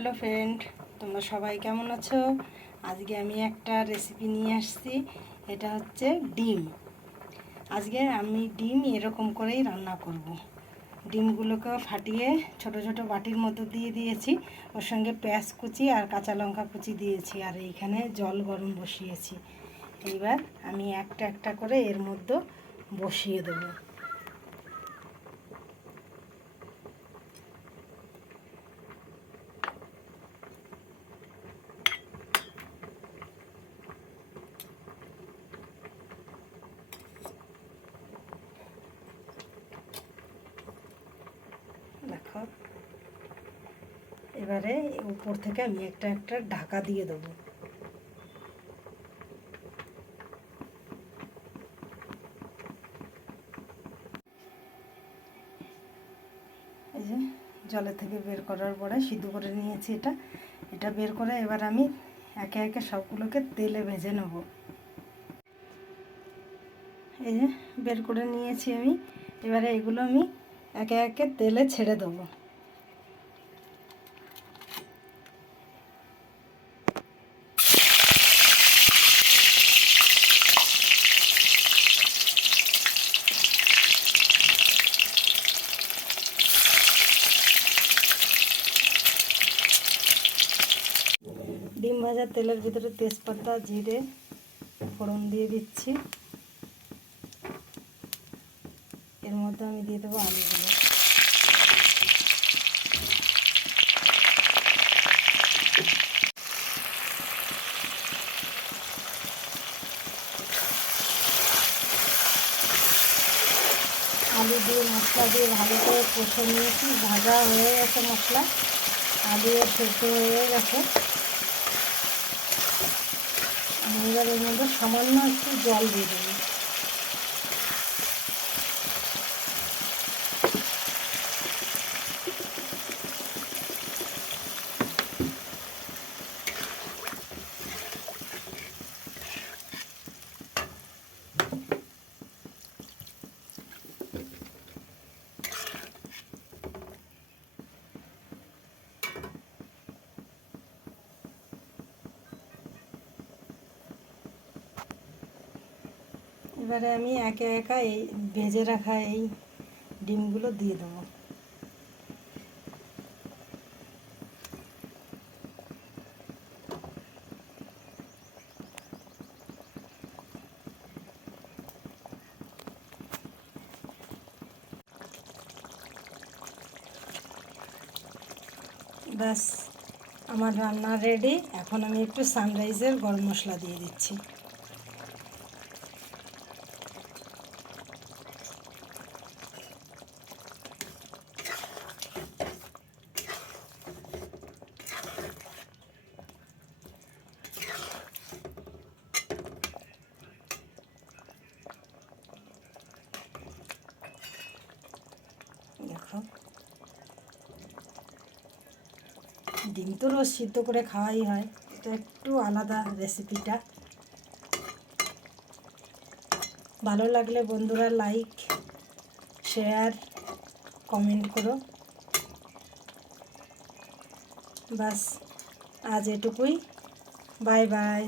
Hello friend, তোমরা সবাই কেমন আছো? আজকে আমি একটা রেসিপি নিয়ে আসছি। এটা হচ্ছে ডিম। আজকে আমি ডিম এরকম করেই রান্না করব। ডিমগুলোকে ফাটিয়ে ছোট ছোট বাটির মতো দিয়ে দিয়েছি। ওর সঙ্গে পেঁয়াজ কুচি আর কাঁচা লঙ্কা কুচি দিয়েছি, আর এইখানে জল গরম বসিয়েছি। এইবার আমি একটা একটা করে এর মধ্যে বসিয়ে দেবো। দেখো, এবারে উপর থেকে আমি একটা একটা ঢাকা দিয়ে দেবো। এই যে জলের থেকে বের করার পরে সিদ্ধ করে নিয়েছি। এটা বের করে এবার আমি একে একে সবগুলোকে তেলে ভেজে নেব। এই যে বের করে নিয়েছি আমি। এবারে এগুলো আমি একে একে তেলে ছেড়ে দেবো। ডিম ভাজার তেলের ভিতরে তেজপাতা, জিরে ফোড়ন দিয়ে দিচ্ছি। এর মধ্যে আমি দিয়ে দেবো আলুগুলো। আলু দিয়ে মশলা দিয়ে ভালো করে কষে নিয়েছি। ভাজা হয়ে গেছে মশলা, আলুও সেদ্ধ হয়ে গেছে। আমি এবার এর মধ্যে সামান্য একটু জল দিয়ে দেবো। এবারে আমি একে একা এই ভেজে রাখা এই ডিমগুলো দিয়ে দেবো। ব্যাস, আমার রান্না রেডি। এখন আমি একটু সানরাইজের গরম মশলা দিয়ে দিচ্ছি। দেখো, ডিম তো রোজ সিদ্ধ করে খাওয়াই হয়, এটা একটু আলাদা রেসিপিটা। ভালো লাগলে বন্ধুরা লাইক, শেয়ার, কমেন্ট করো। বাস, আজ এটুকুই। Bye bye.